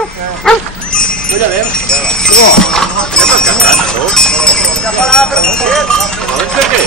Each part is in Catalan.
Ja vem. Ja estàs cansat, no? Ja farà per vostè. No, per què?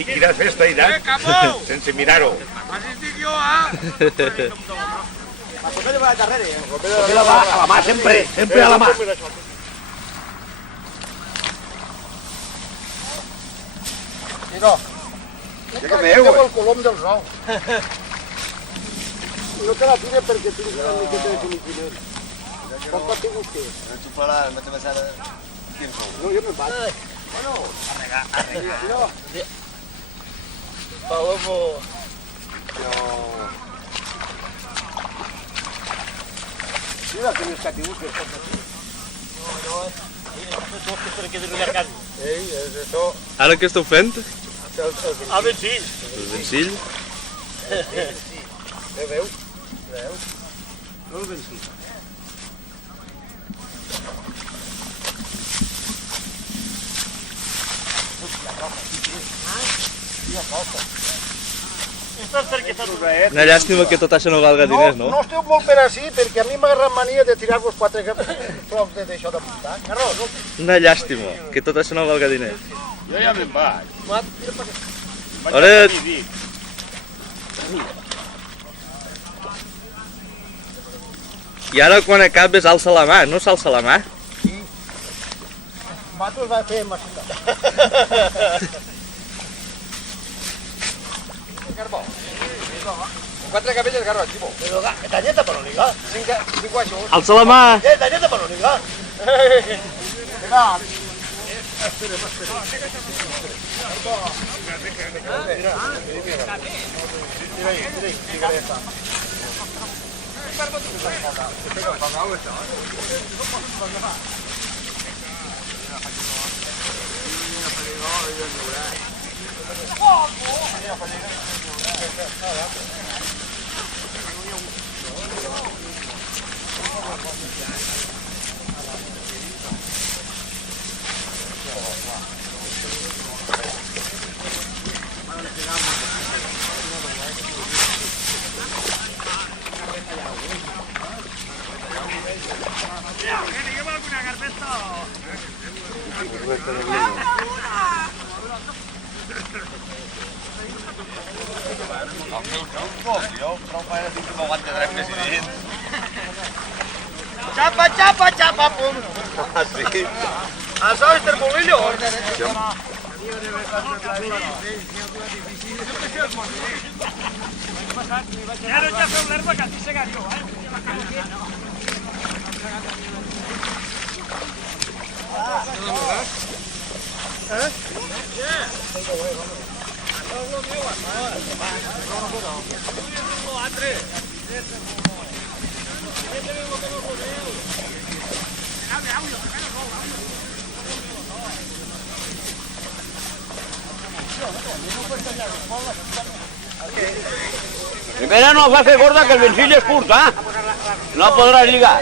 I quina festa hi ha? Sense mirar-ho. Així estic jo, eh? Copela va darrere, eh? Copela va a la mà, sempre a la mà. Mira, Ja comeu, el colom dels ous. No te la tires perquè tens una miqueta de coneixement. Com pot ser vostè? Tu faràs, no te vas a... No, jo me'n vaig. Bueno, arreglar. Palomo. Mira que més catius que pot ser. Ei, és això. Ara què esteu fent? A veure, El vencill? veus? No el vencí. Una llàstima que tot això no valga diners, no? No esteu molt per així, perquè a mi m'ha agarrat mania de tirar-vos 4 flocs d'això de muntar. Carros, no? Una llàstima que tot això no valga diners. Jo ja me'n vaig. Ara... I ara quan acabes alça la mà, no s'alça la mà? Matos va fer massita. Carbó. 4 cabellos garro, tipo. Pero talleta panónica. 5 años. Alça la mà! Talleta panónica. Venga. Chapa, pum. Ah, sí? Això és termolillo. Ja no ja feu l'herba que aquí segario, Primera no va a fer gorda que el vencill és curt, No podràs lligar.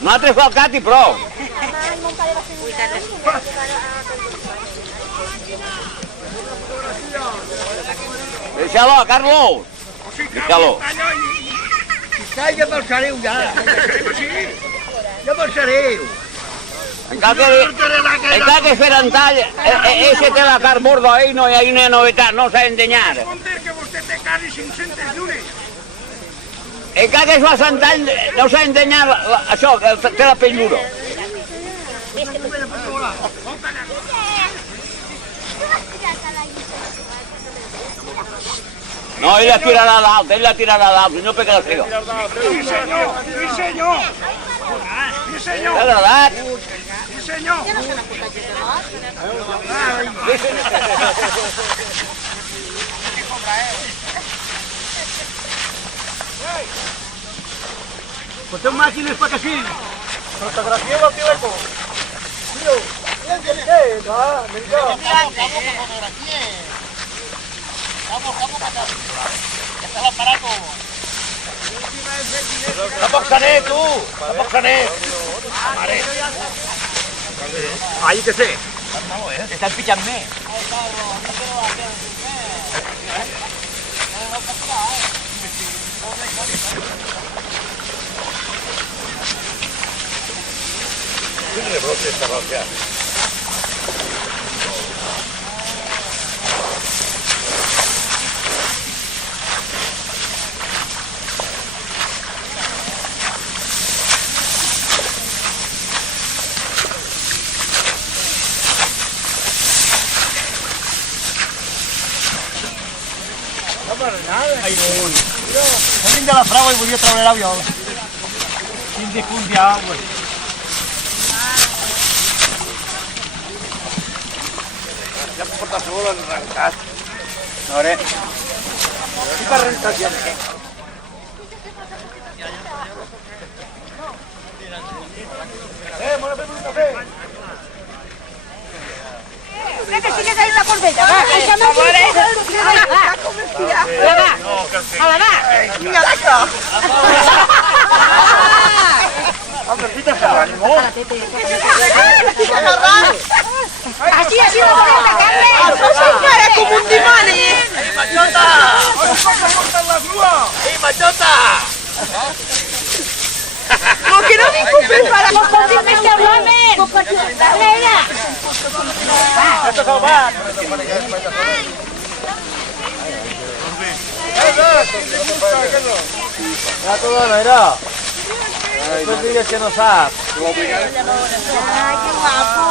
No ha tret el cat i prou. Deixa-lo, Carlos. Deixa-lo. Ja marxareu, ja. Ja marxareu. Encara que feren tall, ese té la carn borda, no hi ha una novetat, no s'ha d'endenyar. Conter que vostè té quasi 500 llunes. Encara que es fa sant tall, no s'ha d'endenyar això, que té la pell dura. No, ell la tirarà dalt, i no perquè la frega. Sí, senyor, sí, senyor. Sí, senyor. T'ha agradat? Sí, senyor. Porteu màquines per aquí. Fotografieu el teleco. Tio, venga. Vamos para acá. Este es el aparato. Tampoc se n'és, tu! Tampoc se n'és! Ahí que sé. Están pitjant més. Quin rebrot esta roja? Venint de la fragua i volia treure l'avió. Quin difunt d'aigua. Ja em porta sol arrencat. A veure. Qui per rentar ja? M'ho he fet un cafè! Que sigues ahí la corbella, va. A veure. A la va. Vinga, l'aca. Així, així la volem, Carles. Això s'encara com un dimoni. Ei, Machota! Ei, Machota! Lo que no m'inculpes para compartir més que l'home. Dale, ella. Esto es salvat! Ya tu dona, mira. Después digas que no saps. Ay, qué guapo.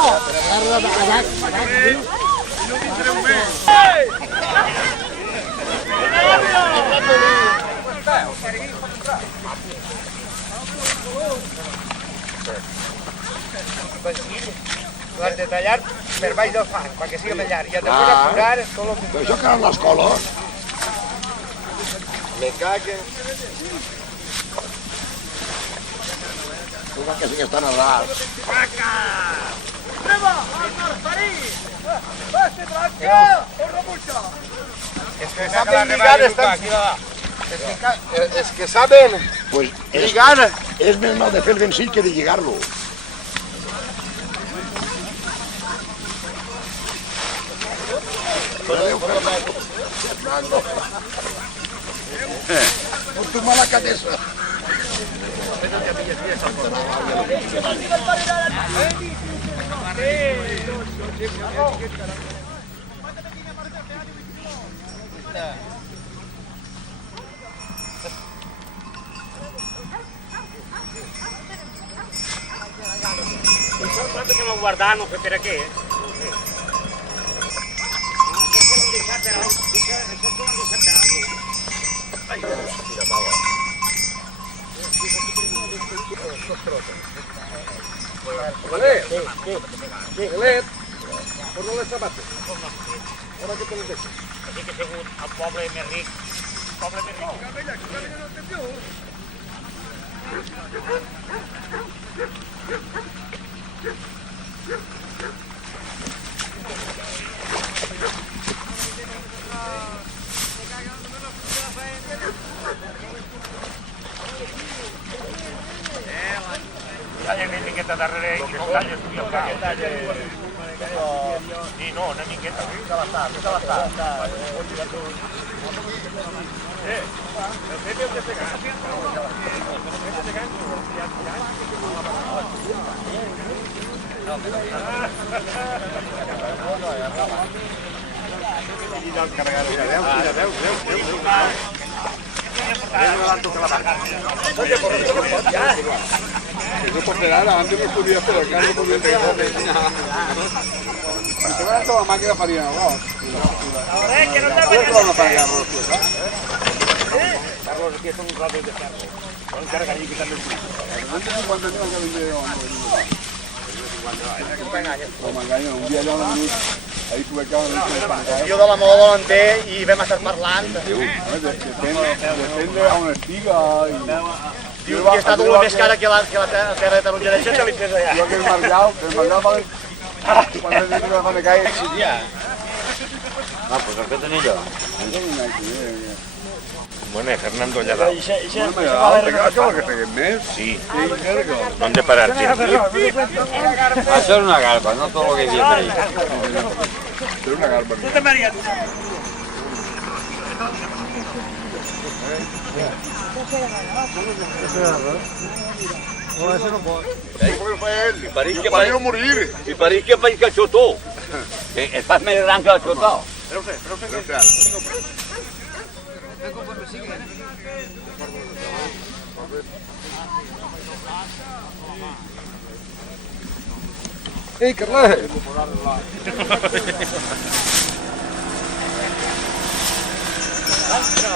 L'has de tallar per baix del fang, perquè sigui més llarg. I has de posar a curar tot el que... Però això que eren les coles? Me caguen. Tu que sí que estan a ras. És que saben lligar, estan... Es que saben, pues lligar és més mal de fer el vencit que de lligar-lo. Con tu mala cabeza. Nosaltres que no guardar, no sé per a què. Miguelet, posa les sabates. Ara que te les deixo. Així que ha sigut el poble més ric. El poble més ric. Talla una miqueta darrere i no talles tu i el cap. Sí, no, una miqueta. Fica l'estat. El fet és de pegar. Eso por esperar, antes no podía hacer el carro, podía pegar. Se va a hacer la máquina para ir a arroz. Que no te ¿Cuánto van a pagar arroz? Carlos, aquí son un rato de ferro. Son carga allí quitando el frío. ¿Cuánto tengo que vender? Un dia allà a la nit, ahir publicava el Jo de la meva volanter i vam estar parlant. depende on estiga. Diu que està molt més cara que la terra de Taronja de Xeta, li fes allà. Jo que el Margau va... Quan el dia de cae, Ah, pues el que tenía yo. Bueno, Fernando ya da. Això va haver Sí. ¿Dónde parar? Això és una garba, no tot el que dius ahí. Santa Maria, tu. Y París que parece morir. I París que país que xutó. El pas més gran que el xutó. Ei, Carles!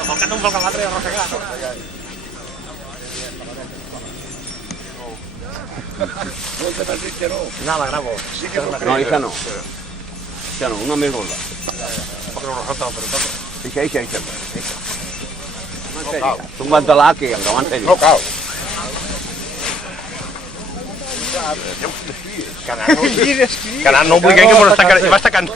Falcant un volcán l'altre i arrossegar. No, la grabo. No, esa no. Esa no, una més gorda. Eixa. Tu em vas de l'A que em davant ell. No cal. Que no obliguem que m'està tacant.